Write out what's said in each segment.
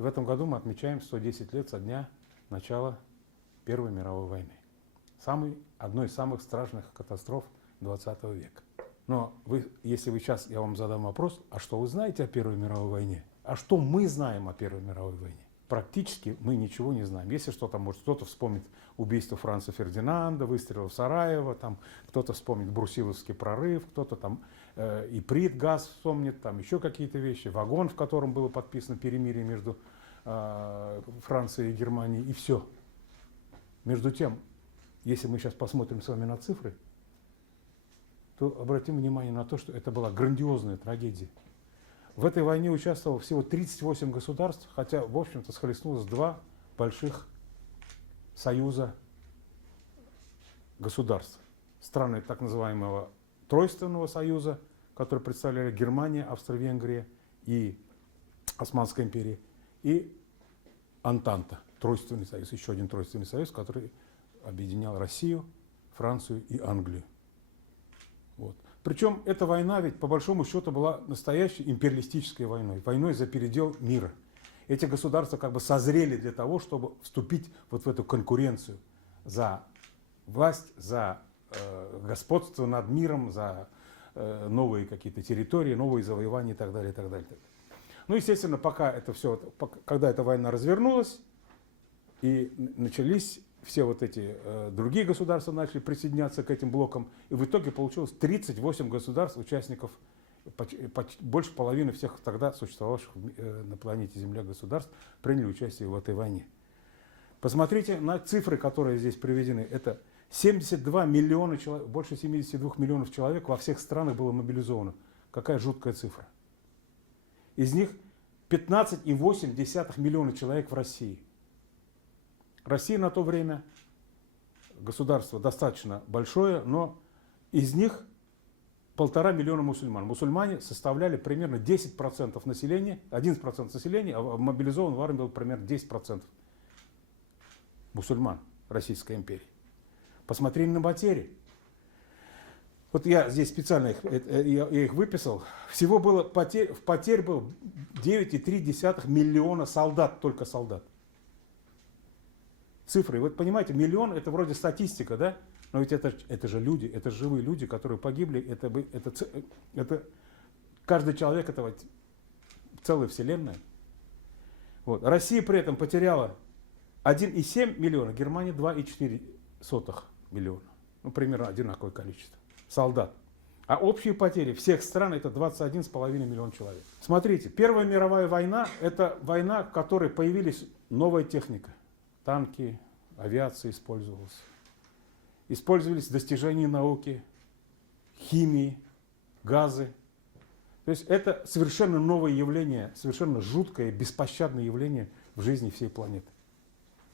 И в этом году мы отмечаем 110 лет со дня начала Первой мировой войны. Одной из самых страшных катастроф 20 века. Но если сейчас я вам задам вопрос, а что вы знаете о Первой мировой войне? А что мы знаем о Первой мировой войне? Практически мы ничего не знаем. Если что-то, может кто-то вспомнит убийство Франца Фердинанда, выстрелы в Сараево, там кто-то вспомнит Брусиловский прорыв, кто-то там иприт газ вспомнит, там еще какие-то вещи, вагон, в котором было подписано перемирие между Францией и Германией, и все. Между тем, если мы сейчас посмотрим с вами на цифры, то обратим внимание на то, что это была грандиозная трагедия. В этой войне участвовало всего 38 государств, хотя, в общем-то, схлестнулось два больших союза государств. Страны так называемого Тройственного союза, который представляли Германия, Австро-Венгрия и Османская империя, и Антанта, Тройственный союз, еще один Тройственный союз, который объединял Россию, Францию и Англию. Вот. Причем эта война ведь по большому счету была настоящей империалистической войной, войной за передел мира. Эти государства как бы созрели для того, чтобы вступить вот в эту конкуренцию за власть, за господство над миром, за новые какие-то территории, новые завоевания и так далее, и так далее. Ну, естественно, когда эта война развернулась и начались все вот эти другие государства начали присоединяться к этим блокам, и в итоге получилось 38 государств, участников, больше половины всех тогда существовавших на планете Земля государств приняли участие в этой войне. Посмотрите на цифры, которые здесь приведены. Это 72 миллиона человек, больше 72 миллионов человек во всех странах было мобилизовано. Какая жуткая цифра. Из них 15,8 миллиона человек в России. Россия на то время государство достаточно большое, но из них 1,5 миллиона мусульман. Мусульмане составляли примерно 10% населения, 11% населения, а мобилизован в армии был примерно 10% мусульман Российской империи. Посмотрели на потери. Вот я здесь специально их выписал. Всего было потерь было 9,3 миллиона солдат, только солдат. Цифры. Вот понимаете, миллион это вроде статистика, да? Но ведь это же люди, это живые люди, которые погибли. Это каждый человек, это вот целая вселенная. Вот. Россия при этом потеряла 1,7 миллиона, Германия 2,4 миллиона. Ну, примерно одинаковое количество солдат. А общие потери всех стран это 21,5 миллиона человек. Смотрите, Первая мировая война это война, в которой появилась новая техника. Танки, авиация использовалась. Использовались достижения науки, химии, газы. То есть это совершенно новое явление, совершенно жуткое, беспощадное явление в жизни всей планеты.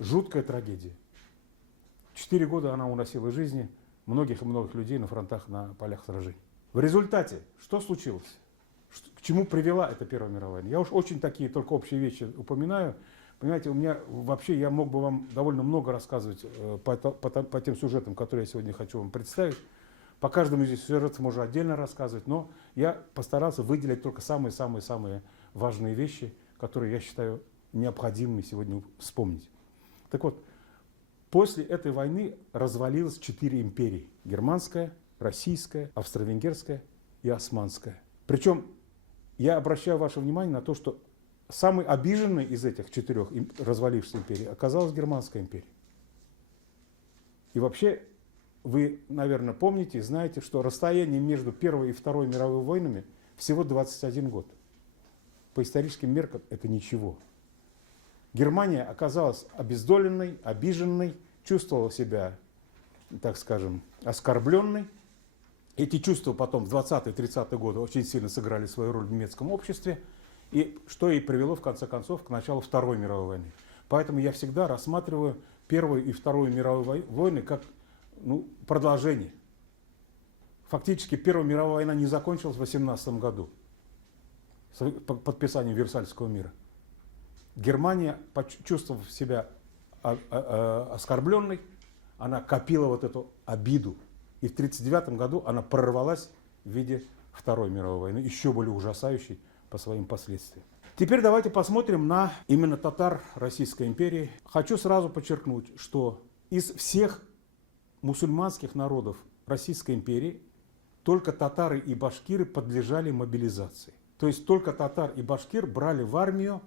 Жуткая трагедия. 4 года она уносила жизни многих и многих людей на фронтах, на полях сражений. В результате что случилось? К чему привела эта Первая мировая война? Я уж очень такие только общие вещи упоминаю. Понимаете, у меня вообще, я мог бы вам довольно много рассказывать по тем сюжетам, которые я сегодня хочу вам представить. По каждому из этих сюжетов можно отдельно рассказывать, но я постарался выделить только самые-самые-самые важные вещи, которые я считаю необходимыми сегодня вспомнить. Так вот, после этой войны развалилось 4 империи. Германская, российская, австро-венгерская и османская. Причем я обращаю ваше внимание на то, что самой обиженной из этих 4 развалившихся империй оказалась Германская империя. И вообще, вы, наверное, помните и знаете, что расстояние между Первой и Второй мировой войнами всего 21 год. По историческим меркам это ничего. Германия оказалась обездоленной, обиженной, чувствовала себя, так скажем, оскорбленной. Эти чувства потом в 20-30-е годы очень сильно сыграли свою роль в немецком обществе. И что и привело, в конце концов, к началу Второй мировой войны. Поэтому я всегда рассматриваю Первую и Вторую мировую войны как продолжение. Фактически Первая мировая война не закончилась в 1818 году с подписанием Версальского мира. Германия, почувствовав себя оскорбленной, она копила вот эту обиду. И в 1939 году она прорвалась в виде Второй мировой войны, еще более ужасающей по своим последствиям. Теперь давайте посмотрим на именно татар Российской империи. Хочу сразу подчеркнуть, что из всех мусульманских народов Российской империи только татары и башкиры подлежали мобилизации. То есть только татар и башкир брали в армию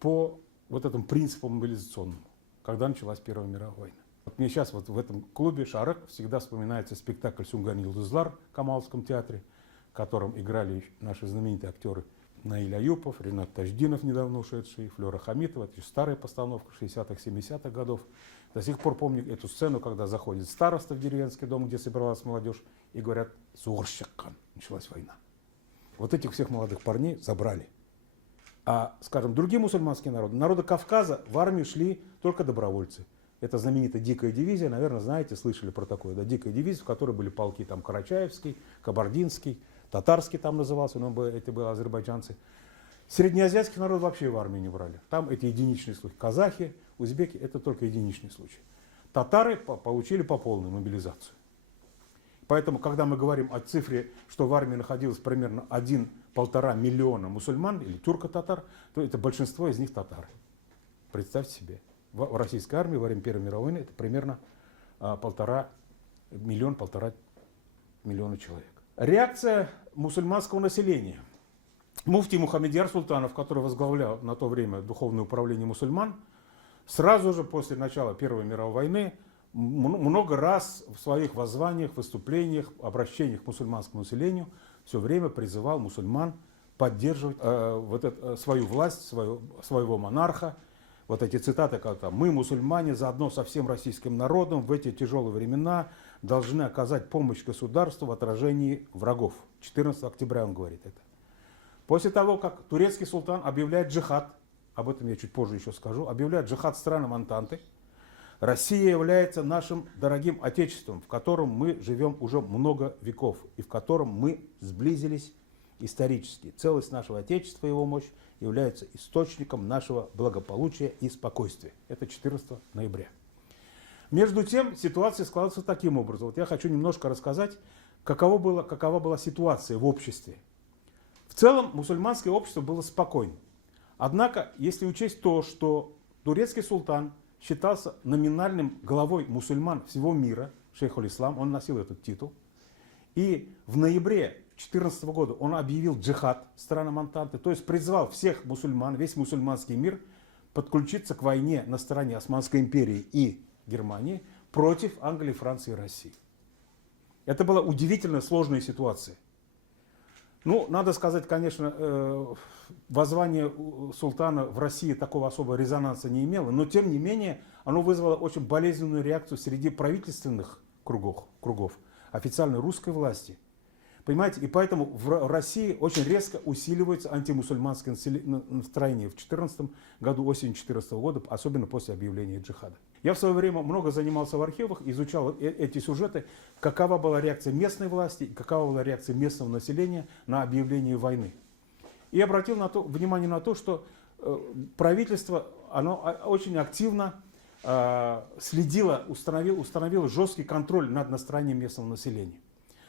по вот этому принципу мобилизационному, когда началась Первая мировая война. Вот мне сейчас вот в этом клубе «Шарык» всегда вспоминается спектакль «Сунган Йылдызлар» в Камаловском театре, в котором играли наши знаменитые актеры Наиль Аюпов, Ренат Таждинов, недавно ушедший, Флёра Хамитова. Это старая постановка 60-х, 70-х годов. До сих пор помню эту сцену, когда заходит староста в деревенский дом, где собиралась молодежь, и говорят «Сугурщаккан». Началась война. Вот этих всех молодых парней забрали. А, скажем, другие мусульманские народы, народы Кавказа, в армию шли только добровольцы. Это знаменитая дикая дивизия, наверное, знаете, слышали про такое, да, дикая дивизия, в которой были полки там Карачаевский, Кабардинский, татарский там назывался, но это были азербайджанцы. Среднеазиатских народов вообще в армию не брали. Там эти единичные случаи. Казахи, узбеки, это только единичные случаи. Татары получили по полной мобилизацию. Поэтому, когда мы говорим о цифре, что в армии находилось примерно 1-1,5 миллиона мусульман или тюрко-татар, то это большинство из них татары. Представьте себе. В российской армии во время Первой мировой войны это примерно 1,5 миллиона человек. Реакция мусульманского населения. Муфтий Мухаммедьяр Султанов, который возглавлял на то время духовное управление мусульман, сразу же после начала Первой мировой войны много раз в своих воззваниях, выступлениях, обращениях к мусульманскому населению все время призывал мусульман поддерживать свою власть, своего монарха. Вот эти цитаты, как там: «Мы, мусульмане, заодно со всем российским народом в эти тяжелые времена должны оказать помощь государству в отражении врагов». 14 октября он говорит это. После того, как турецкий султан объявляет джихад, об этом я чуть позже еще скажу, объявляет джихад странам Антанты, Россия является нашим дорогим отечеством, в котором мы живем уже много веков и в котором мы сблизились исторически. Целость нашего отечества и его мощь является источником нашего благополучия и спокойствия. Это 14 ноября. Между тем ситуация складывается таким образом. Вот я хочу немножко рассказать, какова была ситуация в обществе. В целом мусульманское общество было спокойно. Однако, если учесть то, что турецкий султан считался номинальным главой мусульман всего мира, шейх-уль-ислам, он носил этот титул, и в ноябре 2014 года он объявил джихад странам Антанты, то есть призвал всех мусульман, весь мусульманский мир подключиться к войне на стороне Османской империи и Германии против Англии, Франции и России. Это была удивительно сложная ситуация. Ну, надо сказать, конечно, воззвание султана в России такого особого резонанса не имело, но тем не менее оно вызвало очень болезненную реакцию среди правительственных кругов официальной русской власти. Понимаете, и поэтому в России очень резко усиливается антимусульманское настроение в 2014 году, осенью 2014 года, особенно после объявления джихада. Я в свое время много занимался в архивах, изучал эти сюжеты, какова была реакция местной власти, какова была реакция местного населения на объявление войны. И обратил внимание на то, что правительство оно очень активно следило, установило жесткий контроль над настроением местного населения.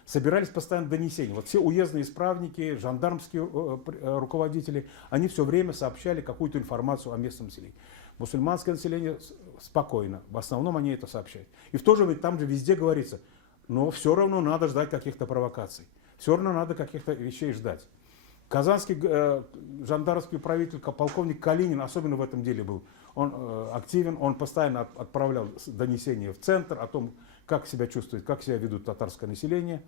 Собирались постоянно донесения. Вот все уездные исправники, жандармские руководители, они все время сообщали какую-то информацию о местном населении. Мусульманское население спокойно, в основном они это сообщают. И в то же время там же везде говорится, но все равно надо ждать каких-то провокаций, все равно надо каких-то вещей ждать. Казанский жандармский управитель, полковник Калинин, особенно в этом деле был, он активен, он постоянно отправлял донесения в центр о том, как себя чувствует, как себя ведут татарское население.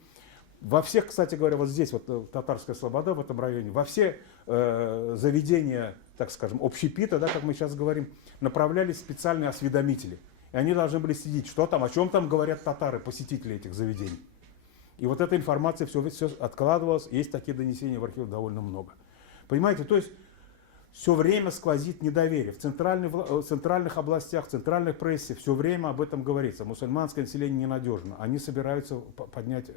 Во всех, кстати говоря, вот здесь вот Татарская Слобода, в этом районе, во все заведения, так скажем, общепита, да, как мы сейчас говорим, направлялись специальные осведомители. И они должны были следить, что там, о чем там говорят татары, посетители этих заведений. И вот эта информация все откладывалась, есть такие донесения в архиве довольно много. Понимаете, то есть все время сквозит недоверие. В центральных областях, в центральной прессе все время об этом говорится. Мусульманское население ненадежно. Они собираются поднять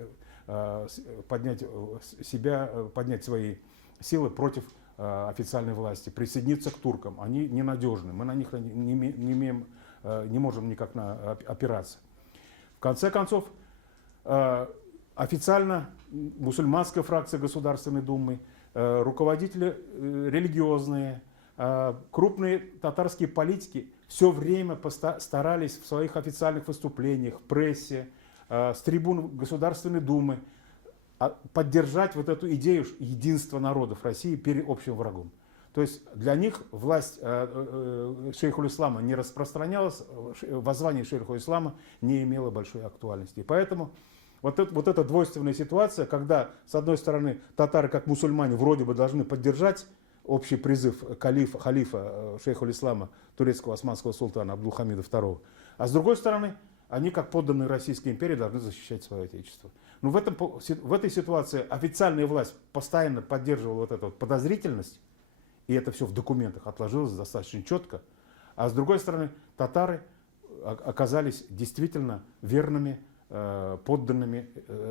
свои силы против официальной власти, присоединиться к туркам. Они ненадежны. Мы на них не можем никак опираться. В конце концов, официально мусульманская фракция Государственной Думы руководители религиозные, крупные татарские политики все время старались в своих официальных выступлениях, в прессе, с трибун Государственной Думы поддержать вот эту идею единства народов России перед общим врагом. То есть для них власть шейхуль-ислама не распространялась, воззвание шейхуль-ислама не имело большой актуальности. И поэтому вот эта двойственная ситуация, когда с одной стороны татары как мусульмане вроде бы должны поддержать общий призыв халифа шейхуль-ислама, турецкого османского султана Абдулхамида II, а с другой стороны они как подданные Российской империи должны защищать свое отечество. Но в этой ситуации официальная власть постоянно поддерживала вот эту подозрительность, и это все в документах отложилось достаточно четко. А с другой стороны, татары оказались действительно верными подданными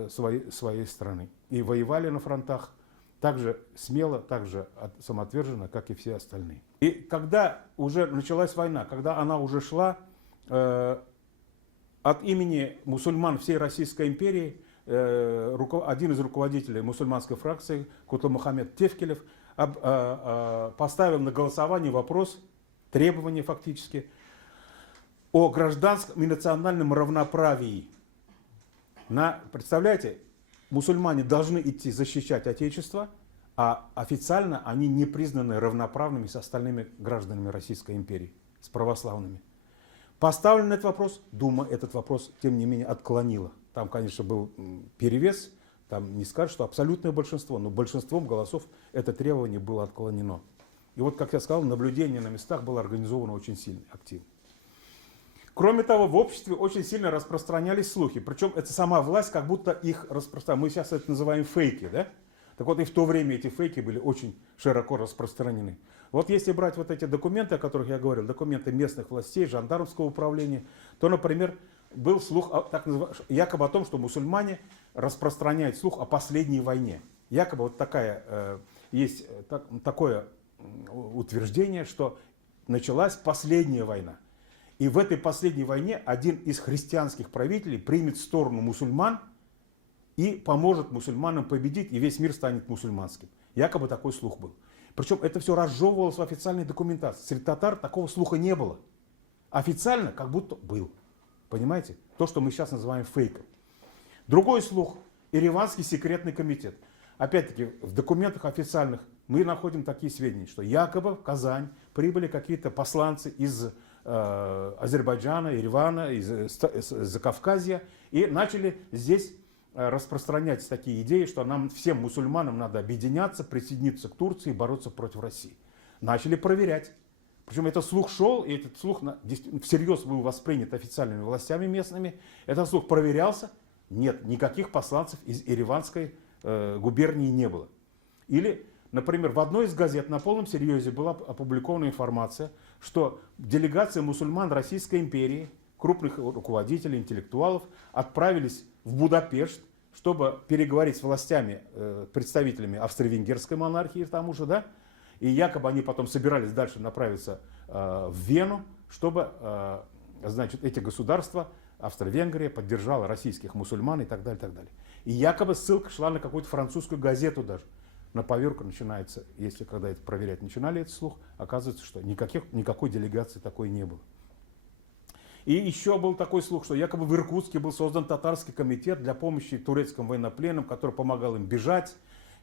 своей страны. И воевали на фронтах так же смело, так же самоотверженно, как и все остальные. И когда уже началась война, когда она уже шла, от имени мусульман всей Российской империи один из руководителей мусульманской фракции, Кутлы-Мухаммед Тевкелев, поставил на голосование вопрос, требование фактически, о гражданском и национальном равноправии. Представляете, мусульмане должны идти защищать Отечество, а официально они не признаны равноправными с остальными гражданами Российской империи, с православными. Поставлен этот вопрос, Дума этот вопрос, тем не менее, отклонила. Там, конечно, был перевес, там не скажешь, что абсолютное большинство, но большинством голосов это требование было отклонено. И вот, как я сказал, наблюдение на местах было организовано очень сильно, активно. Кроме того, в обществе очень сильно распространялись слухи. Причем это сама власть как будто их распространяла. Мы сейчас это называем фейки, да? Так вот и в то время эти фейки были очень широко распространены. Вот если брать вот эти документы, о которых я говорил, документы местных властей, жандармского управления, то, например, был слух якобы о том, что мусульмане распространяют слух о последней войне. Якобы вот есть такое утверждение, что началась последняя война. И в этой последней войне один из христианских правителей примет сторону мусульман и поможет мусульманам победить, и весь мир станет мусульманским. Якобы такой слух был. Причем это все разжевывалось в официальной документации. Среди татар такого слуха не было. Официально как будто был. Понимаете? То, что мы сейчас называем фейком. Другой слух. Ереванский секретный комитет. Опять-таки, в документах официальных мы находим такие сведения, что якобы в Казань прибыли какие-то посланцы из Азербайджана, Еревана, из Закавказья и начали здесь распространять такие идеи, что нам всем мусульманам надо объединяться, присоединиться к Турции и бороться против России. Начали проверять. Причем этот слух шел, и этот слух всерьез был воспринят официальными властями местными. Этот слух проверялся. Нет, никаких посланцев из Ереванской губернии не было. Или, например, в одной из газет на полном серьезе была опубликована информация, что делегация мусульман Российской империи, крупных руководителей, интеллектуалов, отправились в Будапешт, чтобы переговорить с властями, представителями австро-венгерской монархии, тому же, да, и якобы они потом собирались дальше направиться в Вену, чтобы, значит, эти государства, Австро-Венгрия, поддержала российских мусульман и так далее, и так далее. И якобы ссылка шла на какую-то французскую газету даже. На поверку начинается, если когда это проверять начинали этот слух, оказывается, что никакой делегации такой не было. И еще был такой слух, что якобы в Иркутске был создан татарский комитет для помощи турецким военнопленным, который помогал им бежать,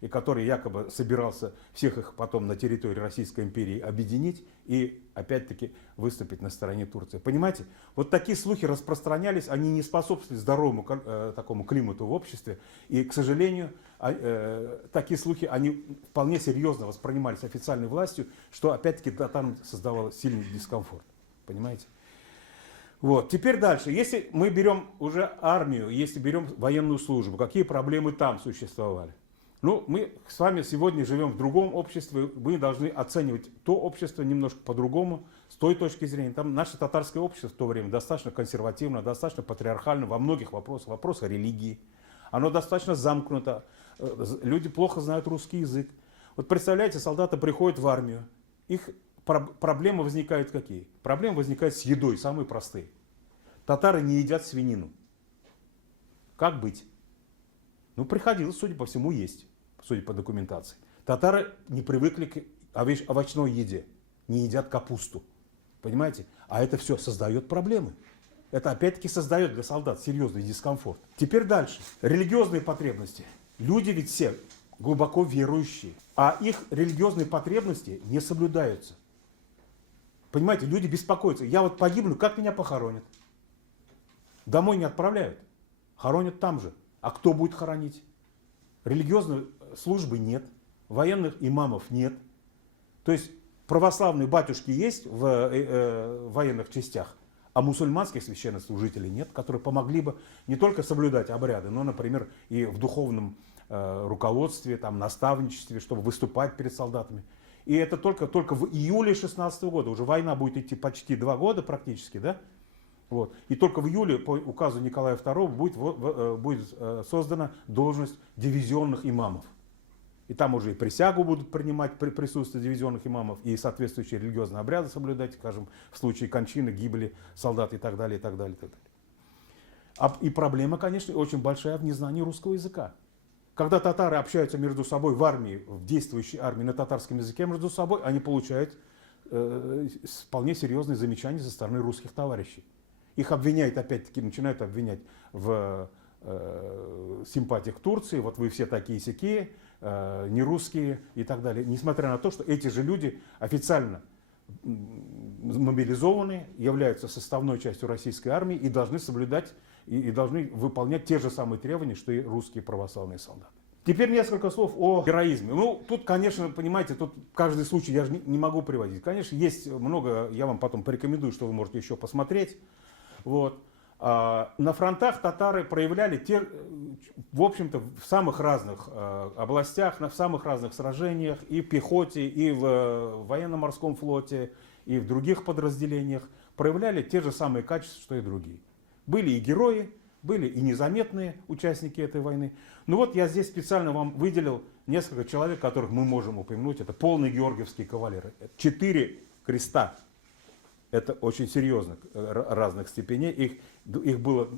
и который якобы собирался всех их потом на территории Российской империи объединить и опять-таки выступить на стороне Турции. Понимаете, вот такие слухи распространялись, они не способствовали здоровому такому климату в обществе. И, к сожалению, такие слухи, они вполне серьезно воспринимались официальной властью, что опять-таки татарам создавало сильный дискомфорт. Понимаете? Вот. Теперь дальше. Если мы берем уже армию, если берем военную службу, какие проблемы там существовали? Ну, мы с вами сегодня живем в другом обществе, мы должны оценивать то общество немножко по-другому, с той точки зрения. Там наше татарское общество в то время достаточно консервативно, достаточно патриархально во многих вопросах, вопросах религии. Оно достаточно замкнуто, люди плохо знают русский язык. Вот представляете, солдаты приходят в армию, их проблемы возникают какие? Проблемы возникают с едой, самые простые. Татары не едят свинину. Как быть? Ну, приходилось, судя по всему, есть, судя по документации. Татары не привыкли к овощной еде, не едят капусту. Понимаете? А это все создает проблемы. Это опять-таки создает для солдат серьезный дискомфорт. Теперь дальше. Религиозные потребности. Люди ведь все глубоко верующие, а их религиозные потребности не соблюдаются. Понимаете, люди беспокоятся. Я вот погибну, как меня похоронят? Домой не отправляют. Хоронят там же. А кто будет хоронить? Религиозной службы нет. Военных имамов нет. То есть православные батюшки есть в военных частях, а мусульманских священнослужителей нет, которые помогли бы не только соблюдать обряды, но, например, и в духовном руководстве, там, наставничестве, чтобы выступать перед солдатами. И это только в июле 2016 года, уже война будет идти почти 2 года практически, да? Вот. И только в июле по указу Николая II будет создана должность дивизионных имамов. И там уже и присягу будут принимать при присутствии дивизионных имамов, и соответствующие религиозные обряды соблюдать, скажем, в случае кончины, гибели солдат и так далее, и так далее, и так далее. И проблема, конечно, очень большая в незнании русского языка. Когда татары общаются между собой в армии, в действующей армии на татарском языке между собой, они получают вполне серьезные замечания со стороны русских товарищей. Их обвиняют, опять-таки, начинают обвинять в симпатиях к Турции, вот вы все такие-сякие, не русские и так далее. Несмотря на то, что эти же люди официально мобилизованы, являются составной частью российской армии и должны соблюдать и должны выполнять те же самые требования, что и русские православные солдаты. Теперь несколько слов о героизме. Ну, тут, конечно, понимаете, тут каждый случай я же не могу приводить. Конечно, есть много, я вам потом порекомендую, что вы можете еще посмотреть. Вот. На фронтах татары проявляли, в общем-то, в самых разных областях, в самых разных сражениях, и в пехоте, и в военно-морском флоте, и в других подразделениях, проявляли те же самые качества, что и другие. Были и герои, были и незаметные участники этой войны. Ну вот я здесь специально вам выделил несколько человек, которых мы можем упомянуть. Это полные георгиевские кавалеры. 4 креста. Это очень серьезно, разных степеней. Их было,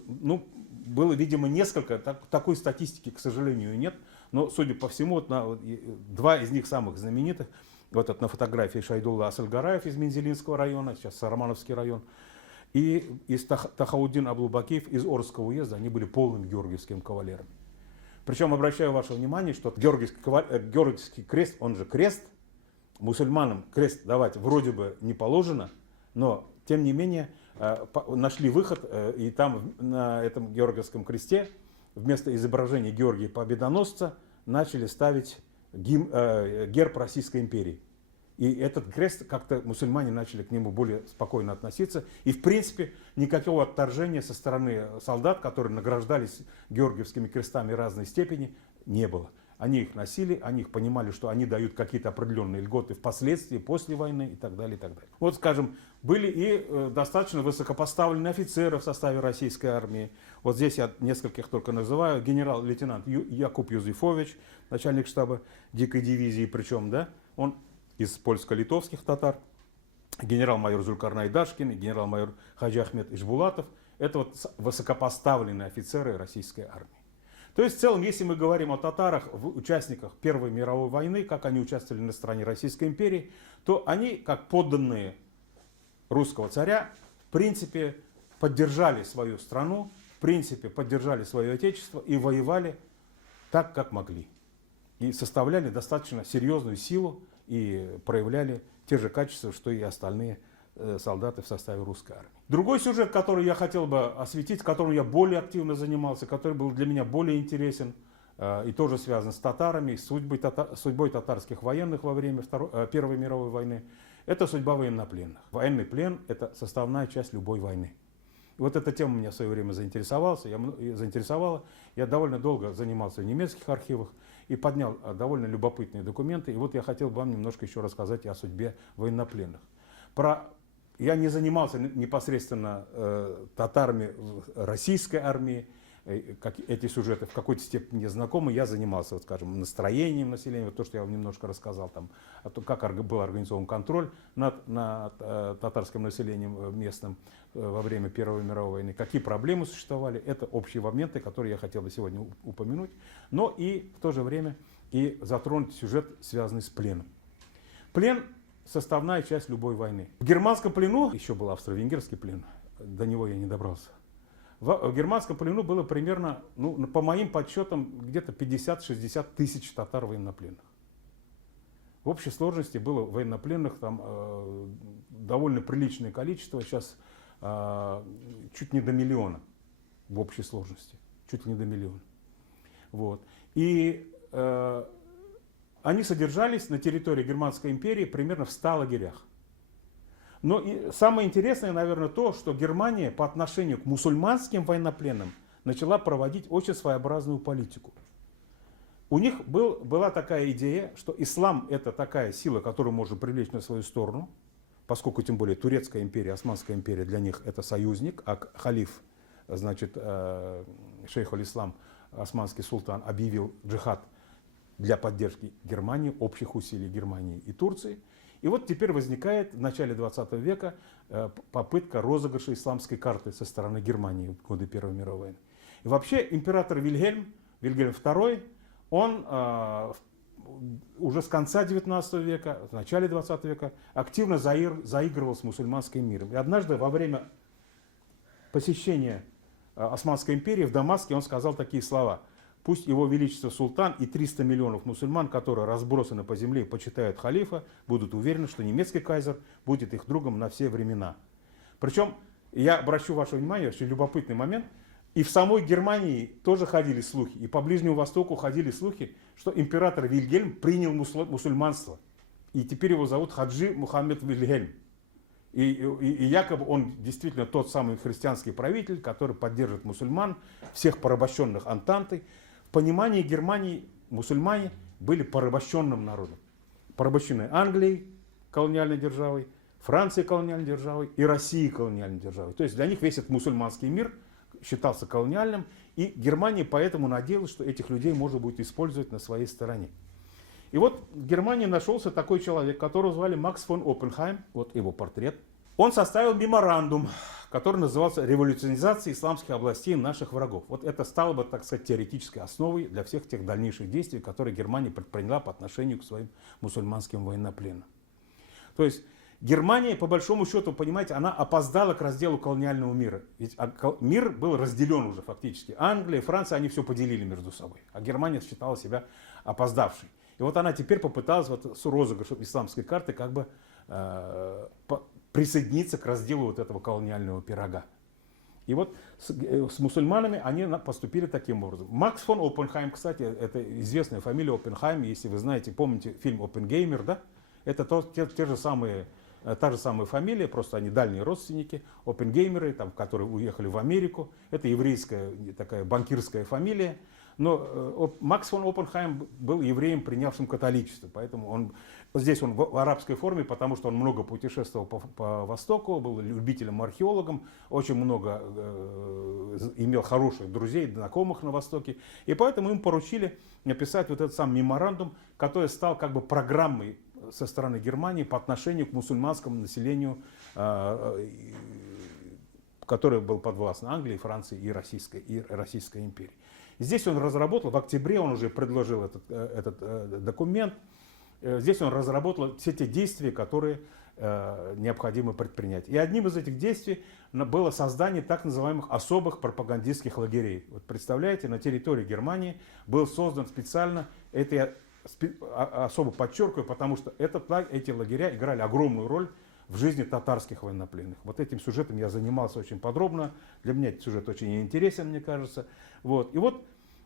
видимо, несколько. Такой статистики, к сожалению, нет. Но, судя по всему, 2 из них самых знаменитых. Вот это на фотографии Шайдулла Асылгараев из Мензелинского района, сейчас Сарамановский район. И из Тахауддин Аблубакиев из Орского уезда, они были полными георгиевскими кавалерами. Причем обращаю ваше внимание, что георгиевский крест, он же крест, мусульманам крест давать вроде бы не положено, но тем не менее нашли выход, и там на этом георгиевском кресте вместо изображения Георгия Победоносца начали ставить герб Российской империи. И этот крест, как-то мусульмане начали к нему более спокойно относиться. И в принципе никакого отторжения со стороны солдат, которые награждались георгиевскими крестами разной степени, не было. Они их носили, они их понимали, что они дают какие-то определенные льготы впоследствии, после войны и так далее, и так далее. Вот, скажем, были и достаточно высокопоставленные офицеры в составе российской армии. Вот здесь я нескольких только называю. Генерал-лейтенант Якуб Юзефович, начальник штаба дикой дивизии, причем, да, он из польско-литовских татар, генерал-майор Зулькарнай Дашкин и генерал-майор Хаджи Ахмед Ишбулатов. Это вот высокопоставленные офицеры российской армии. То есть в целом, если мы говорим о татарах, участниках Первой мировой войны, как они участвовали на стороне Российской империи, то они, как подданные русского царя, в принципе поддержали свою страну, в принципе поддержали свое отечество и воевали так, как могли. И составляли достаточно серьезную силу и проявляли те же качества, что и остальные солдаты в составе русской армии. Другой сюжет, который я хотел бы осветить, которым я более активно занимался, который был для меня более интересен и тоже связан с татарами, с судьбой татарских военных во время Первой мировой войны, это судьба военнопленных. Военный плен – это составная часть любой войны. И вот эта тема меня в свое время заинтересовала. Я довольно долго занимался в немецких архивах и поднял довольно любопытные документы. И вот я хотел бы вам немножко еще рассказать о судьбе военнопленных. Я не занимался непосредственно татарами российской армии, эти сюжеты в какой-то степени мне знакомы. Я занимался, вот, скажем, настроением населения, вот то, что я вам немножко рассказал, там, как был организован контроль над татарским населением местным во время Первой мировой войны, какие проблемы существовали. Это общие моменты, которые я хотел бы сегодня упомянуть. Но и в то же время и затронуть сюжет, связанный с пленом. Плен – составная часть любой войны. В германском плену, еще был австро-венгерский плен, до него я не добрался. В германском плену было примерно, ну, по моим подсчетам, где-то 50-60 тысяч татар военнопленных. В общей сложности было военнопленных там довольно приличное количество, сейчас чуть не до миллиона в общей сложности, чуть ли не до миллиона. Вот. И они содержались на территории Германской империи примерно в 100 лагерях. Но и самое интересное, наверное, то, что Германия по отношению к мусульманским военнопленным начала проводить очень своеобразную политику. У них была такая идея, что ислам – это такая сила, которую можно привлечь на свою сторону, поскольку тем более Турецкая империя, Османская империя для них это союзник, а халиф, значит, шейх аль-Ислам, османский султан, объявил джихад для поддержки Германии, общих усилий Германии и Турции. И вот теперь возникает в начале 20 века попытка розыгрыша исламской карты со стороны Германии в годы Первой мировой войны. И вообще император Вильгельм II, он уже с конца 19 века, в начале 20 века активно заигрывал с мусульманским миром. И однажды во время посещения Османской империи в Дамаске он сказал такие слова: «Пусть его величество султан и 300 миллионов мусульман, которые разбросаны по земле и почитают халифа, будут уверены, что немецкий кайзер будет их другом на все времена». Причем, я обращу ваше внимание, очень любопытный момент, и в самой Германии тоже ходили слухи, и по Ближнему Востоку ходили слухи, что император Вильгельм принял мусульманство. И теперь его зовут Хаджи Мухаммед Вильгельм. И якобы он действительно тот самый христианский правитель, который поддерживает мусульман, всех порабощенных Антантой. В понимании Германии мусульмане были порабощенным народом. Порабощены Англией, колониальной державой, Францией, колониальной державой, и Россией, колониальной державой. То есть для них весь этот мусульманский мир считался колониальным, и Германия поэтому надеялась, что этих людей можно будет использовать на своей стороне. И вот в Германии нашелся такой человек, которого звали Макс фон Оппенхайм, вот его портрет. Он составил меморандум, который назывался «Революционизация исламских областей наших врагов». Вот это стало бы, так сказать, теоретической основой для всех тех дальнейших действий, которые Германия предприняла по отношению к своим мусульманским военнопленным. То есть Германия, по большому счету, понимаете, она опоздала к разделу колониального мира. Ведь мир был разделен уже фактически. Англия, Франция, они все поделили между собой. А Германия считала себя опоздавшей. И вот она теперь попыталась вот с розыгрышем исламской карты как бы присоединиться к разделу вот этого колониального пирога. И вот с мусульманами они поступили таким образом. Макс фон Оппенхайм, кстати, это известная фамилия Оппенхайм, если вы знаете, помните фильм «Оппенгеймер», да? Это та же самая фамилия, просто они дальние родственники, оппенгеймеры, там, которые уехали в Америку. Это еврейская такая банкирская фамилия. Но Макс фон Оппенхайм был евреем, принявшим католичество, поэтому здесь он в арабской форме, потому что он много путешествовал по Востоку, был любителем, археологом, очень много имел хороших друзей, знакомых на Востоке, и поэтому им поручили написать вот этот сам меморандум, который стал как бы программой со стороны Германии по отношению к мусульманскому населению, который был подвластен Англии, Франции и Российской империи. Здесь он разработал, в октябре он уже предложил этот документ, здесь он разработал все те действия, которые необходимо предпринять. И одним из этих действий было создание так называемых особых пропагандистских лагерей. Вот представляете, на территории Германии был создан специально, это я особо подчеркиваю, потому что эти лагеря играли огромную роль в жизни татарских военнопленных. Вот этим сюжетом я занимался очень подробно. Для меня этот сюжет очень интересен, мне кажется. Вот. И вот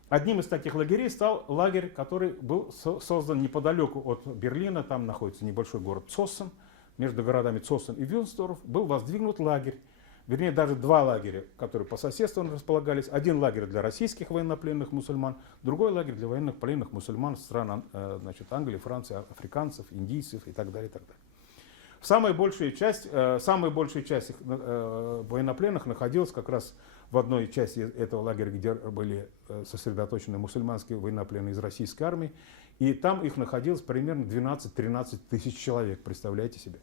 одним из таких лагерей стал лагерь, который был создан неподалеку от Берлина. Там находится небольшой город Цоссен. Между городами Цоссен и Вюнсдорф был воздвигнут лагерь. Вернее, даже два лагеря, которые по соседству располагались. Один лагерь для российских военнопленных мусульман, другой лагерь для военнопленных мусульман стран, значит, Англии, Франции, африканцев, индийцев и так далее, и так далее. Самая большая часть их военнопленных находилась как раз в одной части этого лагеря, где были сосредоточены мусульманские военнопленные из российской армии. И там их находилось примерно 12-13 тысяч человек, представляете себе.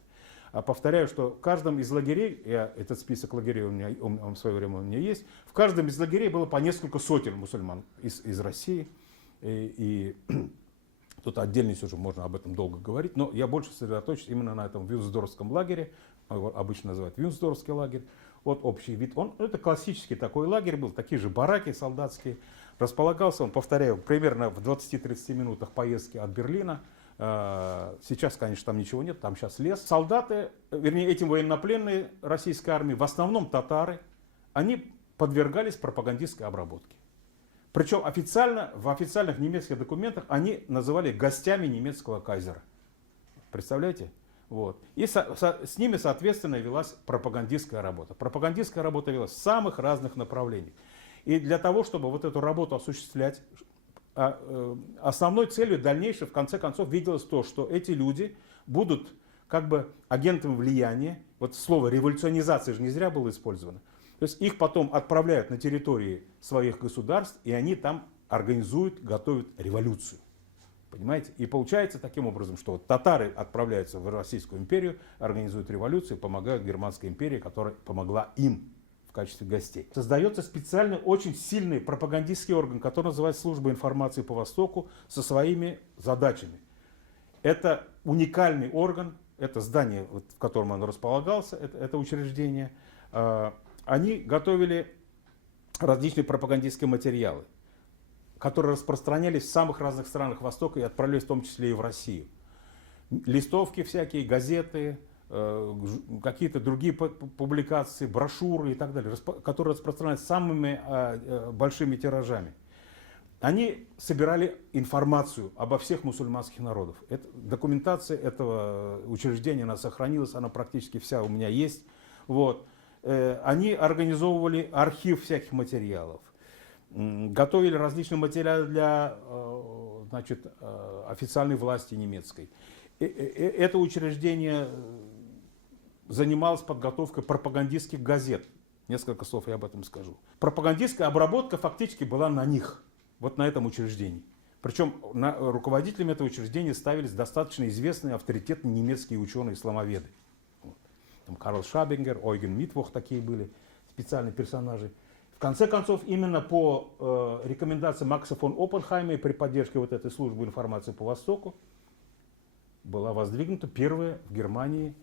А повторяю, что в каждом из лагерей, этот список лагерей он в свое время у меня есть, в каждом из лагерей было по несколько сотен мусульман из России и Тут отдельный сюжет, можно об этом долго говорить, но я больше сосредоточусь именно на этом Вюнсдорфском лагере, его обычно называют Вюнсдорфский лагерь. Вот общий вид. Это классический такой лагерь был, такие же бараки солдатские. Располагался он, повторяю, примерно в 20-30 минутах поездки от Берлина. Сейчас, конечно, там ничего нет, там сейчас лес. Солдаты, вернее, эти военнопленные российской армии, в основном татары, они подвергались пропагандистской обработке. Причем официально, в официальных немецких документах они называли гостями немецкого кайзера. Представляете? Вот. И с ними, соответственно, велась пропагандистская работа. Пропагандистская работа велась в самых разных направлениях. И для того, чтобы вот эту работу осуществлять, основной целью дальнейшей, в конце концов, виделось то, что эти люди будут как бы агентами влияния. Вот слово революционизация же не зря было использовано. То есть их потом отправляют на территории своих государств, и они там организуют, готовят революцию. Понимаете? И получается таким образом, что вот татары отправляются в Российскую империю, организуют революцию, помогают Германской империи, которая помогла им в качестве гостей. Создается специальный, очень сильный пропагандистский орган, который называется Служба информации по Востоку, со своими задачами. Это уникальный орган, это здание, в котором он располагался, это учреждение. Они готовили различные пропагандистские материалы, которые распространялись в самых разных странах Востока и отправлялись в том числе и в Россию. Листовки всякие, газеты, какие-то другие публикации, брошюры и так далее, которые распространялись самыми большими тиражами. Они собирали информацию обо всех мусульманских народах. Документация этого учреждения, она сохранилась, она практически вся у меня есть. Вот. Они организовывали архив всяких материалов, готовили различные материалы для официальной власти немецкой. Это учреждение занималось подготовкой пропагандистских газет. Несколько слов я об этом скажу. Пропагандистская обработка фактически была на них, вот на этом учреждении. Причем руководителями этого учреждения ставились достаточно известные авторитетные немецкие ученые-исламоведы. Там Карл Шабингер, Ойген Митвох такие были специальные персонажи. В конце концов, именно по рекомендации Макса фон Оппенхайма и при поддержке вот этой службы информации по Востоку была воздвигнута первая в Германии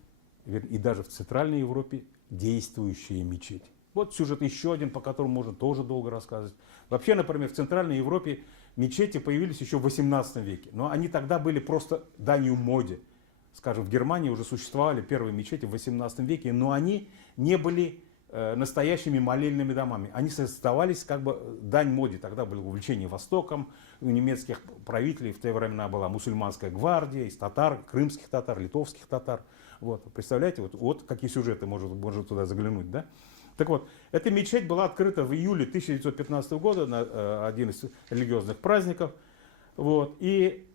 и даже в Центральной Европе действующая мечеть. Вот сюжет еще один, по которому можно тоже долго рассказывать. Вообще, например, в Центральной Европе мечети появились еще в 18 веке, но они тогда были просто данью моде. Скажем, в Германии уже существовали первые мечети в 18 веке, но они не были настоящими молельными домами. Они создавались как бы дань моде. Тогда было увлечение Востоком, у немецких правителей в те времена была мусульманская гвардия, из татар, крымских татар, литовских татар. Вот, представляете, вот какие сюжеты можно туда заглянуть, да? Так вот, эта мечеть была открыта в июле 1915 года на один из религиозных праздников. Вот, и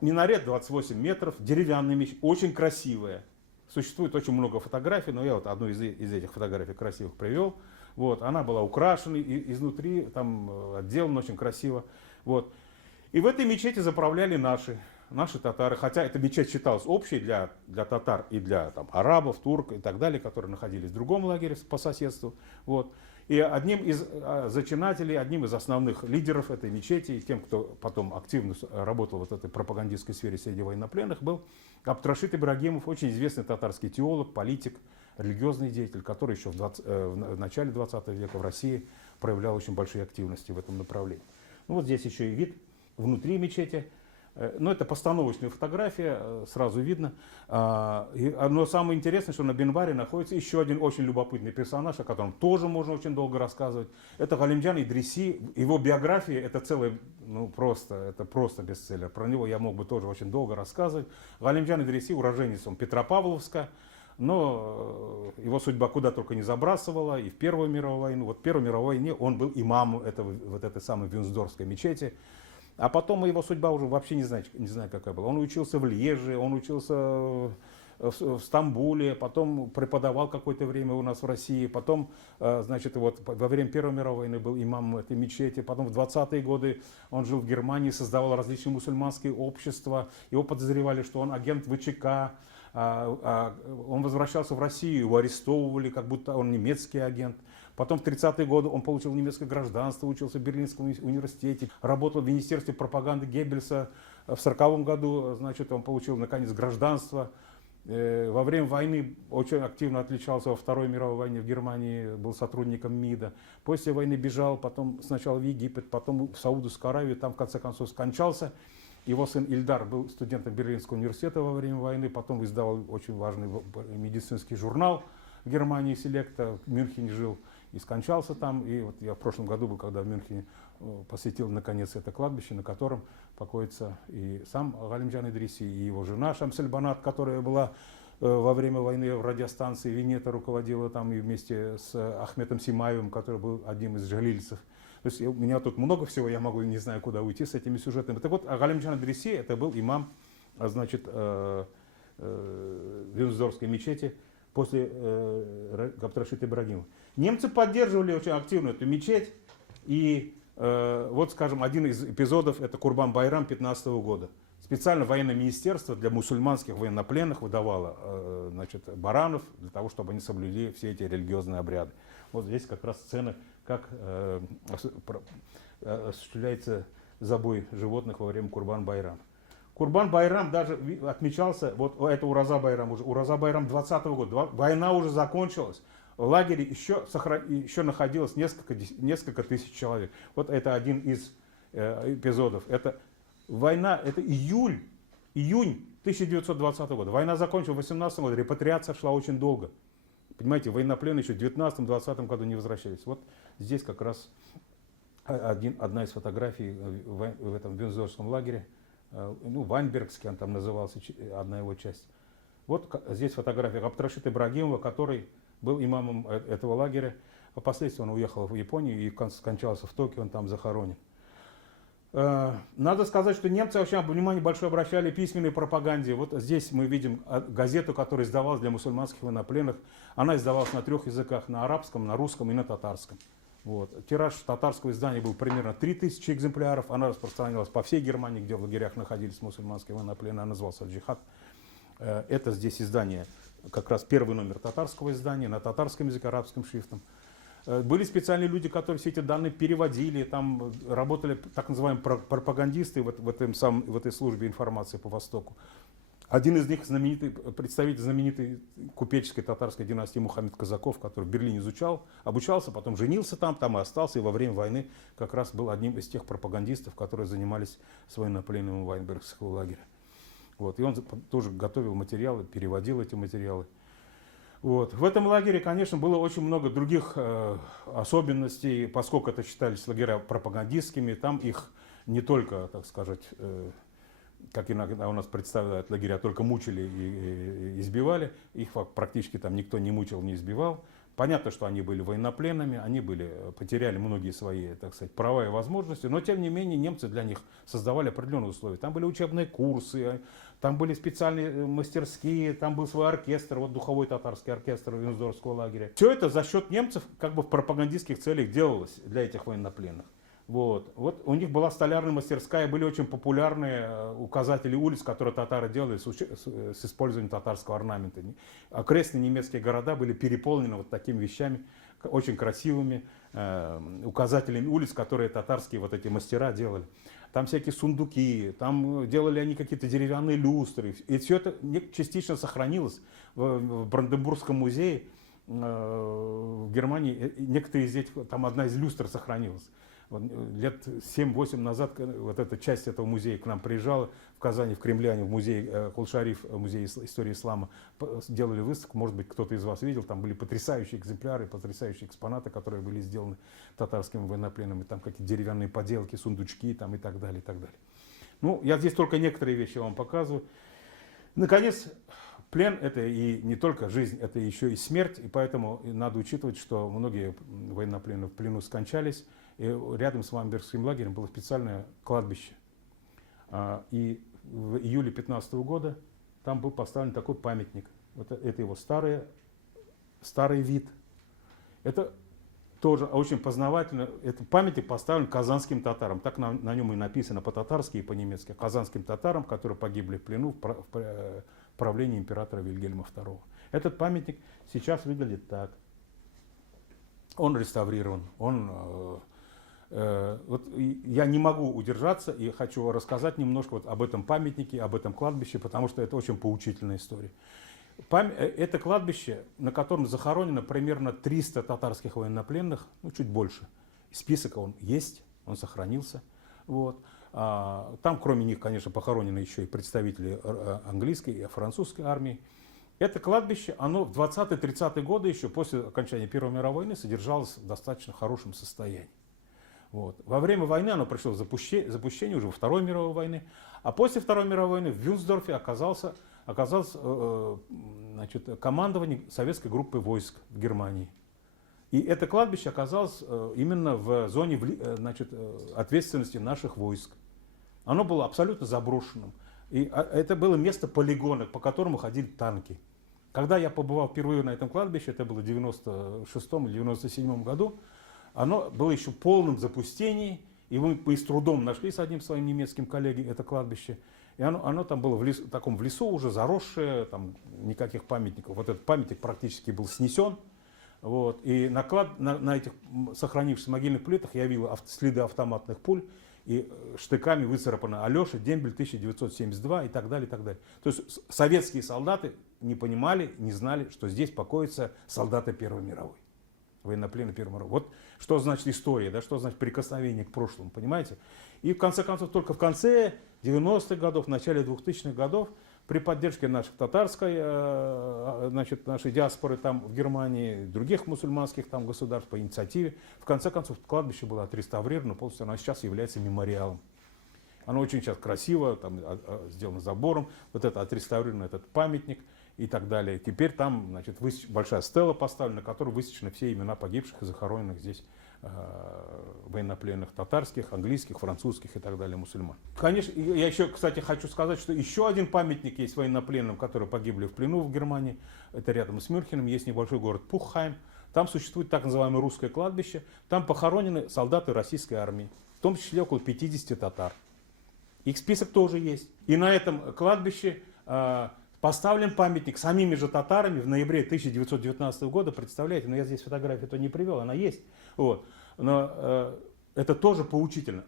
минарет 28 метров, деревянная мечеть, очень красивая. Существует очень много фотографий, но я вот одну из этих фотографий красивых привел. Вот, она была украшена изнутри, там отделана очень красиво. Вот. И в этой мечети заправляли наши татары, хотя эта мечеть считалась общей для татар и для арабов, турок и так далее, которые находились в другом лагере по соседству. Вот. И одним из зачинателей, одним из основных лидеров этой мечети, и тем, кто потом активно работал в этой пропагандистской сфере среди военнопленных, был Абдрашид Ибрагимов, очень известный татарский теолог, политик, религиозный деятель, который еще в начале 20 века в России проявлял очень большие активности в этом направлении. Ну, вот здесь еще и вид внутри мечети. Но это постановочная фотография, сразу видно. Но самое интересное, что на Бенбаре находится еще один очень любопытный персонаж, о котором тоже можно очень долго рассказывать. Это Галимджан Идриси. Его биография, это целая, это просто бестселлер. Про него я мог бы тоже очень долго рассказывать. Галимджан Идриси, уроженец он Петропавловска, но его судьба куда только не забрасывала, и в Первую мировую войну. Вот в Первой мировой войне он был имамом вот этой самой Вюнсдорфской мечети. А потом его судьба уже вообще не знаю какая была. Он учился в Льеже, он учился в Стамбуле, потом преподавал какое-то время у нас в России, потом, значит, вот во время Первой мировой войны был имамом этой мечети, потом в 20-е годы он жил в Германии, создавал различные мусульманские общества, его подозревали, что он агент ВЧК, он возвращался в Россию, его арестовывали, как будто он немецкий агент. Потом в 30-е годы он получил немецкое гражданство, учился в Берлинском университете, работал в Министерстве пропаганды Геббельса, В 1940 году, значит, он получил, наконец, гражданство. Во время войны очень активно отличался во Второй мировой войне в Германии, был сотрудником МИДа. После войны бежал, потом сначала в Египет, потом в Саудовскую Аравию, там в конце концов скончался. Его сын Ильдар был студентом Берлинского университета во время войны, потом издавал очень важный медицинский журнал в Германии «Селекта», в Мюнхене жил и скончался там. И вот я в прошлом году был, когда в Мюнхене, посетил наконец это кладбище, на котором покоится и сам Галимджан Идриси, и его жена Шамсель Банат, которая была во время войны в радиостанции Винета, руководила там и вместе с Ахметом Симаевым, который был одним из джалильцев. То есть у меня тут много всего, я могу, не знаю, куда уйти с этими сюжетами. Так вот, Галимджан Идриси, это был имам, значит, Винздорфской мечети после Габдрашита Ибрагимова. Немцы поддерживали очень активно эту мечеть, и вот, скажем, один из эпизодов — это Курбан-Байрам 15 года. Специально военное министерство для мусульманских военнопленных выдавало, значит, баранов для того, чтобы они соблюли все эти религиозные обряды. Вот здесь как раз сцена, как осуществляется забой животных во время Курбан-Байрам. Курбан-Байрам даже отмечался, вот это Ураза-Байрам, уже Ураза-Байрам 20 года, война уже закончилась. В лагере еще находилось несколько тысяч человек. Вот это один из эпизодов. Это война, это июнь 1920 года. Война закончилась в 18 году, репатриация шла очень долго. Понимаете, военнопленные еще в 19-20 году не возвращались. Вот здесь как раз одна из фотографий в этом Винзорском лагере. Ну, Вайнбергский он там назывался, одна его часть. Вот здесь фотография Габдрашита Ибрагимова, который был имамом этого лагеря. Впоследствии он уехал в Японию и скончался в Токио, он там захоронен. Надо сказать, что немцы вообще внимание большое обращали к письменной пропаганде. Вот здесь мы видим газету, которая издавалась для мусульманских военнопленных. Она издавалась на 3 языках: на арабском, на русском и на татарском. Вот. Тираж татарского издания был примерно 3000 экземпляров. Она распространялась по всей Германии, где в лагерях находились мусульманские военнопленные. Она называлась «Аль-Джихад». Это здесь издание, как раз первый номер татарского издания, на татарском языке, арабским шрифтом. Были специальные люди, которые все эти данные переводили, там работали так называемые пропагандисты в этой службе информации по Востоку. Один из них представитель знаменитой купеческой татарской династии Мухаммед Казаков, который в Берлине обучался, потом женился там и остался, и во время войны как раз был одним из тех пропагандистов, которые занимались военнопленными Вайнбергского лагеря. Вот. И он тоже готовил материалы, переводил эти материалы. Вот. В этом лагере, конечно, было очень много других особенностей, поскольку это считались лагеря пропагандистскими. Там их не только, так сказать, как иногда у нас представляют лагеря, только мучили и избивали. Их практически там никто не мучил, не избивал. Понятно, что они были военнопленными, они потеряли многие свои, так сказать, права и возможности, но тем не менее немцы для них создавали определенные условия. Там были учебные курсы, там были специальные мастерские, там был свой оркестр, вот духовой татарский оркестр Винздорфского лагеря. Все это за счет немцев как бы в пропагандистских целях делалось для этих военнопленных. Вот у них была столярная мастерская, были очень популярные указатели улиц, которые татары делали с использованием татарского орнамента. Окрестные немецкие города были переполнены вот такими вещами, очень красивыми указателями улиц, которые татарские вот эти мастера делали. Там всякие сундуки, там делали они какие-то деревянные люстры. И все это частично сохранилось в Бранденбургском музее в Германии. Некоторые из этих, там одна из люстр сохранилась. Лет 7-8 назад вот эта часть этого музея к нам приезжала в Казани, в Кремляне, в музей Кул-Шариф, музей истории ислама. Делали выставку, может быть, кто-то из вас видел, там были потрясающие экземпляры, потрясающие экспонаты, которые были сделаны татарскими военнопленными, там какие-то деревянные поделки, сундучки там, и так далее, и так далее. Ну, я здесь только некоторые вещи вам показываю. Наконец, плен — это и не только жизнь, это еще и смерть, и поэтому надо учитывать, что многие военнопленные в плену скончались. И рядом с Вайнбергским лагерем было специальное кладбище. И в июле 2015 года там был поставлен такой памятник. Вот это его старый вид. Это тоже очень познавательно. Этот памятник поставлен казанским татарам. Так на нем и написано по-татарски и по-немецки. Казанским татарам, которые погибли в плену в правлении императора Вильгельма II. Этот памятник сейчас выглядит так. Он реставрирован. Он Вот я не могу удержаться и хочу рассказать немножко вот об этом памятнике, об этом кладбище, потому что это очень поучительная история. Это кладбище, на котором захоронено примерно 300 татарских военнопленных, ну чуть больше. Список он есть, он сохранился. Вот. Там кроме них, конечно, похоронены еще и представители английской и французской армии. Это кладбище, оно в 20-30-е годы, еще после окончания Первой мировой войны, содержалось в достаточно хорошем состоянии. Вот. Во время войны оно пришло в запущение уже во Второй мировой войны, а после Второй мировой войны в Вюнсдорфе оказалось значит, командование советской группы войск в Германии. И это кладбище оказалось именно в зоне значит, ответственности наших войск. Оно было абсолютно заброшенным. И это было место полигона, по которому ходили танки. Когда я побывал впервые на этом кладбище, это было в 96-м или 97-м году, оно было еще в полном запустении, и мы с трудом нашли с одним своим немецким коллегой это кладбище. И оно там было в лесу уже заросшее, там никаких памятников. Вот этот памятник практически был снесен. Вот. И на этих сохранившихся могильных плитах я видел следы автоматных пуль, и штыками выцарапано Алеша, дембель 1972 и так далее, и так далее. То есть советские солдаты не понимали, не знали, что здесь покоятся солдаты Первой мировой. Военнопленные Первой мировой. Вот что значит история, да, что значит прикосновение к прошлому, понимаете? И в конце концов, только в конце 90-х годов, в начале 2000-х годов, при поддержке нашей татарской, значит, нашей диаспоры там в Германии, других мусульманских там государств по инициативе, в конце концов, кладбище было отреставрировано, полностью оно сейчас является мемориалом. Оно очень сейчас красиво, там сделано забором, вот это отреставрировано, этот памятник и так далее. Теперь там, значит, большая стела поставлена, на которой высечены все имена погибших и захороненных здесь военнопленных татарских, английских, французских и так далее мусульман. Конечно, я еще, кстати, хочу сказать, что еще один памятник есть военнопленным, которые погибли в плену в Германии. Это рядом с Мюнхеном, есть небольшой город Пуххайм. Там существует так называемое русское кладбище. Там похоронены солдаты российской армии, в том числе около 50 татар. Их список тоже есть. И на этом кладбище поставлен памятник самими же татарами в ноябре 1919 года. Представляете, но я здесь фотографию-то не привел, она есть. Вот. Но это тоже поучительно.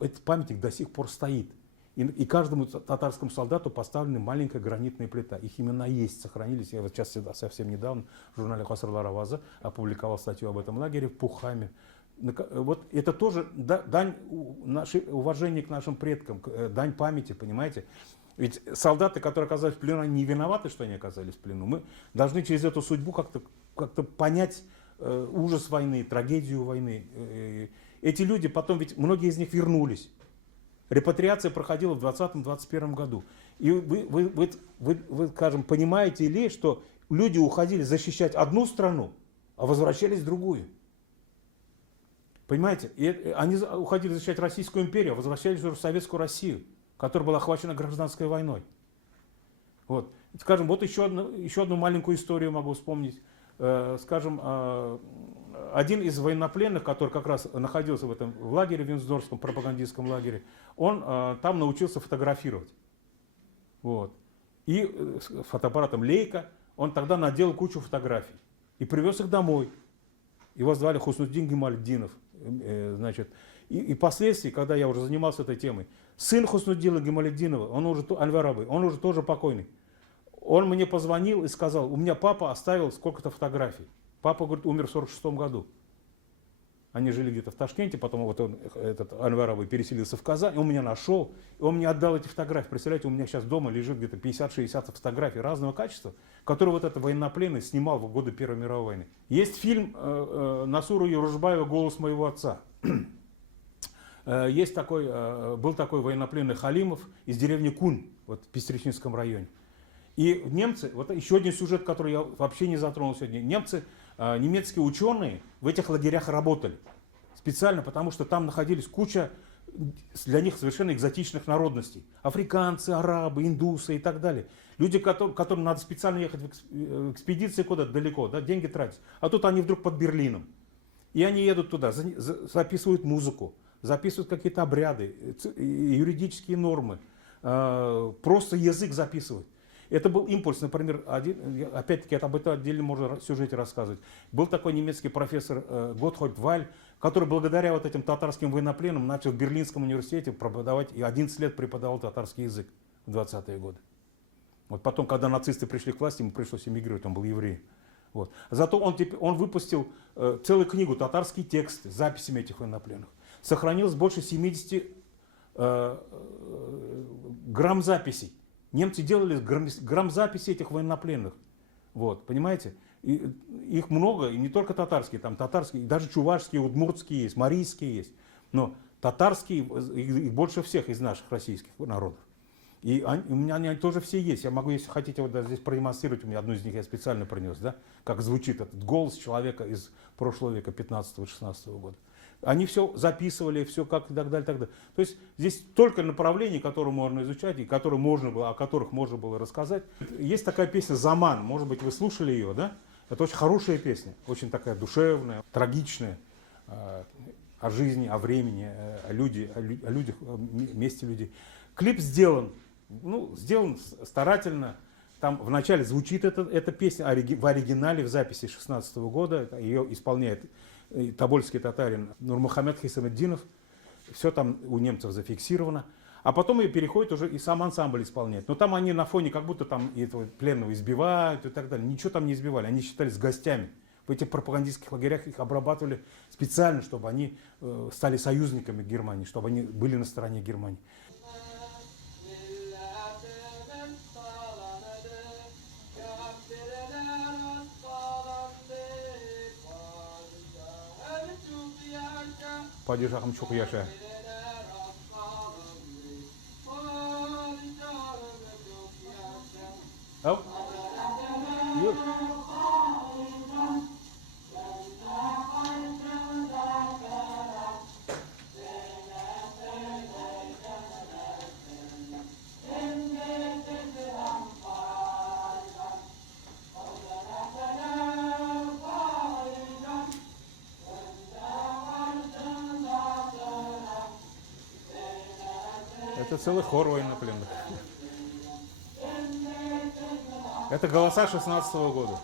Этот памятник до сих пор стоит. И каждому татарскому солдату поставлена маленькая гранитная плита. Их имена есть, сохранились. Я вот сейчас совсем недавно в журнале «Хасрлар Аваза» опубликовал статью об этом лагере в Пуххайме. Вот это тоже дань уважения к нашим предкам, дань памяти, понимаете? Ведь солдаты, которые оказались в плену, они не виноваты, что они оказались в плену. Мы должны через эту судьбу как-то понять ужас войны, трагедию войны. Эти люди потом, ведь многие из них вернулись. Репатриация проходила в 2020-2021 году. И вы, скажем, понимаете ли, что люди уходили защищать одну страну, а возвращались в другую. Понимаете? И они уходили защищать Российскую империю, а возвращались уже в Советскую Россию, которая была охвачена гражданской войной. Вот. Скажем, вот еще одну маленькую историю могу вспомнить. Скажем, один из военнопленных, который как раз находился в этом лагере, в Вюнсдорфском пропагандистском лагере, он там научился фотографировать. Вот. И с фотоаппаратом Leica он тогда наделал кучу фотографий и привез их домой. Его звали Хуснуддин Гемальдинов. Значит, и впоследствии, когда я уже занимался этой темой, сын Хуснуддина Гемальдинова, Анвар-Абый, он уже тоже покойный. Он мне позвонил и сказал: у меня папа оставил сколько-то фотографий. Папа, говорит, умер в 1946 году. Они жили где-то в Ташкенте, потом вот этот Анвар-Абый переселился в Казань, он меня нашел, и он мне отдал эти фотографии. Представляете, у меня сейчас дома лежит где-то 50-60 фотографий разного качества, которые вот этот военнопленный снимал в годы Первой мировой войны. Есть фильм Насура Юрушбаева «Голос моего отца». Был такой военнопленный Халимов из деревни Кун, вот в Пестричинском районе. И немцы, вот еще один сюжет, который я вообще не затронул сегодня, немецкие ученые в этих лагерях работали специально, потому что там находились куча для них совершенно экзотичных народностей. Африканцы, арабы, индусы и так далее. Люди, которым надо специально ехать в экспедиции куда-то далеко, да, деньги тратить. А тут они вдруг под Берлином. И они едут туда, записывают музыку, записывают какие-то обряды, юридические нормы, просто язык записывают. Это был импульс, например, опять-таки об этом отдельно можно в сюжете рассказывать. Был такой немецкий профессор Готхольд Вайль, который благодаря вот этим татарским военнопленным начал в Берлинском университете преподавать, и 11 лет преподавал татарский язык в 20-е годы. Вот потом, когда нацисты пришли к власти, ему пришлось эмигрировать, он был еврей. Вот. Зато он выпустил целую книгу «Татарский текст» с записями этих военнопленных. Сохранилось больше 70 грамм записей. Немцы делали грамм записей этих военнопленных. Вот, понимаете? И их много, и не только татарские, там татарские, даже чувашские, удмуртские есть, марийские есть. Но татарские их больше всех из наших российских народов. И у меня они тоже все есть. Я могу, если хотите, вот здесь продемонстрировать, у меня одну из них я специально принес, да, как звучит этот голос человека из прошлого века, 15-16 года. Они все записывали, все как и так далее, так далее. То есть здесь только направления, которые можно изучать, и которые можно было, о которых можно было рассказать. Есть такая песня «Заман», может быть, вы слушали ее, да? Это очень хорошая песня, очень такая душевная, трагичная, о жизни, о времени, о людях, о месте людей. Клип сделан старательно. Там вначале звучит эта песня в оригинале, в записи 16 года. Ее исполняет тобольский татарин Нурмухамед Хисамеддинов. Все там у немцев зафиксировано. А потом ее переходит уже и сам ансамбль исполняет. Но там они на фоне как будто там этого пленного избивают и так далее. Ничего там не избивали, они считались гостями. В этих пропагандистских лагерях их обрабатывали специально, чтобы они стали союзниками Германии, чтобы они были на стороне Германии. Padişahım çok yaşa. Oh. Yok. Это целый хор военнопленных. Это голоса 16-го года.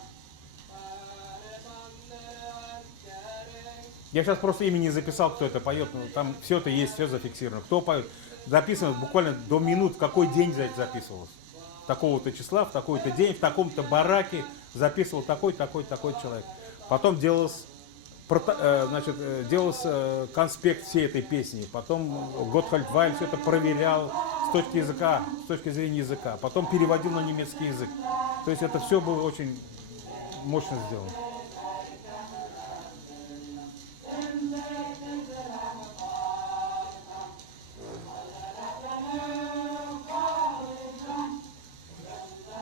Я сейчас просто имя не записал, кто это поет, но там все это есть, все зафиксировано. Кто поет, записано буквально до минут, в какой день записывалось. Такого-то числа, в такой-то день, в таком-то бараке записывал такой-то человек. Потом делался конспект всей этой песни. Потом Готхольд Вайль все это проверял с точки зрения языка. Потом переводил на немецкий язык. То есть это все было очень мощно сделано.